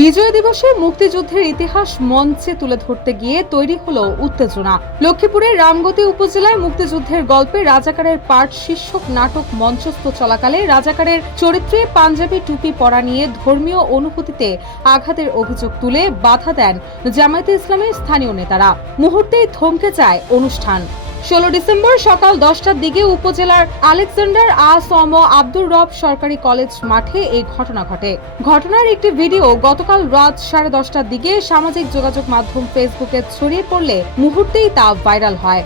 বিজয় দিবসে মুক্তিযুদ্ধের ইতিহাস মঞ্চে তুলে ধরতে গিয়ে তৈরি হলো উত্তেজনা। লক্ষ্মীপুরের রামগতি উপজেলায় মুক্তিযুদ্ধের গল্পে রাজাকারের পাঠ শীর্ষক নাটক মঞ্চস্থ চলাকালে রাজাকারের চরিত্রে পাঞ্জাবি টুপি পরা নিয়ে ধর্মীয় অনুভূতিতে আঘাতের অভিযোগ তুলে বাধা দেন জামায়াতে ইসলামের স্থানীয় নেতারা। মুহূর্তেই থমকে যায় অনুষ্ঠান। 16 ডিসেম্বর সকাল 10টার দিকে উপজেলার আলেকজান্ডার আ.স.ম. আব্দুর রব সরকারি কলেজ মাঠে এই ঘটনা ঘটে। ঘটনার একটি ভিডিও গতকাল রাত 10:30টার দিকে সামাজিক যোগাযোগ মাধ্যম ফেসবুকে ছড়িয়ে পড়লে মুহূর্তেই তা ভাইরাল হয়।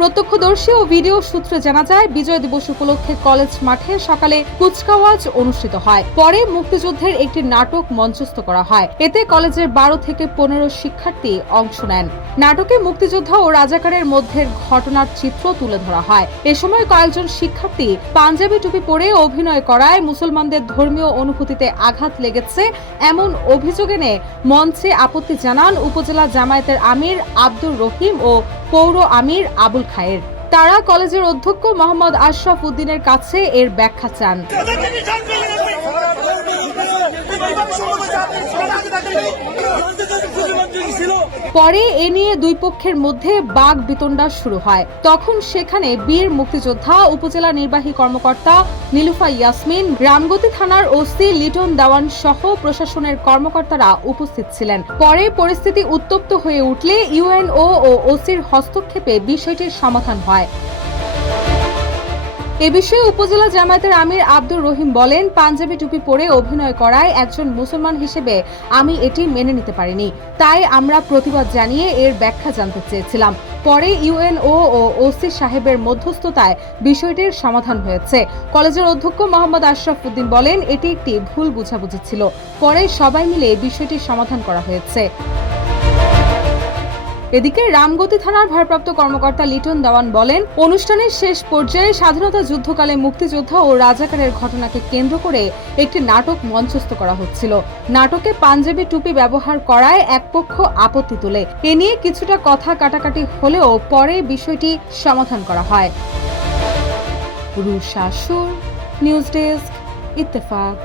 প্রত্যক্ষদর্শী ও ভিডিও সূত্রে জানা যায়, বিজয় দিবস উপলক্ষে কলেজ মাঠে সকালে কুচকাওয়াজ অনুষ্ঠিত হয়। পরে মুক্তিযুদ্ধের একটি নাটক মঞ্চস্থ করা হয়। এতে কলেজের 12 থেকে 15 শিক্ষার্থী অংশ নেন। নাটকে মুক্তিযোদ্ধা ও রাজাকারের মধ্যে ঘটনার চিত্র তুলে ধরা হয়। এ সময় কয়েকজন শিক্ষার্থী পাঞ্জাবি টুপি পরে অভিনয় করায় মুসলমানদের ধর্মীয় অনুভূতিতে আঘাত লেগেছে এমন অভিযোগ এনে মঞ্চে আপত্তি জানান উপজেলা জামায়াতের আমির আব্দুর রহিম ও পৌর আমির আবুল খায়ের। তারা কলেজের অধ্যক্ষ মোহাম্মদ আশরাফ উদ্দিনের কাছে এর ব্যাখ্যা চান। পরে এ নিয়ে দুই পক্ষের মধ্যে বাক বিতণ্ডা শুরু হয়। তখন সেখানে বীর মুক্তিযোদ্ধা, উপজেলা নির্বাহী কর্মকর্তা নীলুফা ইয়াসমিন, রামগতি থানার ওসি লিটন দেওয়ান সহ প্রশাসনের কর্মকর্তারা উপস্থিত ছিলেন। পরে পরিস্থিতি উত্তপ্ত হয়ে উঠলে ইউএনও ও ওসির হস্তক্ষেপে বিষয়টির সমাধান হয়। এ বিষয়ে উপজেলা জামায়াতের আমির আব্দুর রহিম বলেন, পাঞ্জাবি টুপি পরে অভিনয় করায় একজন মুসলমান হিসেবে আমি এটি মেনে নিতে পারিনি। তাই আমরা প্রতিবাদ জানিয়ে এর ব্যাখ্যা জানতে চেয়েছিলাম। পরে ইউএনও ও ওসি সাহেবের মধ্যস্থতায় বিষয়টির সমাধান হয়েছে। কলেজের অধ্যক্ষ মোহাম্মদ আশরাফ উদ্দিন বলেন, এটি একটি ভুল বোঝাবুঝি ছিল। পরে সবাই মিলে বিষয়টির সমাধান করা হয়েছে। এদিকে রামগতি থানার ভারপ্রাপ্ত কর্মকর্তা লিটন দেওয়ান বলেন, অনুষ্ঠানের শেষ পর্যায়ে স্বাধীনতা যুদ্ধকালে মুক্তিযোদ্ধা ও রাজাকারের ঘটনাকে কেন্দ্র করে একটি নাটক মঞ্চস্থ করা হচ্ছিল। নাটকে পাঞ্জাবি টুপি ব্যবহার করায় এক পক্ষ আপত্তি তোলে। এ নিয়ে কিছুটা কথা কাটাকাটি হলেও পরে বিষয়টি সমাধান করা হয়। রুশা সুর, নিউজ ডেস্ক, ইত্তেফাক।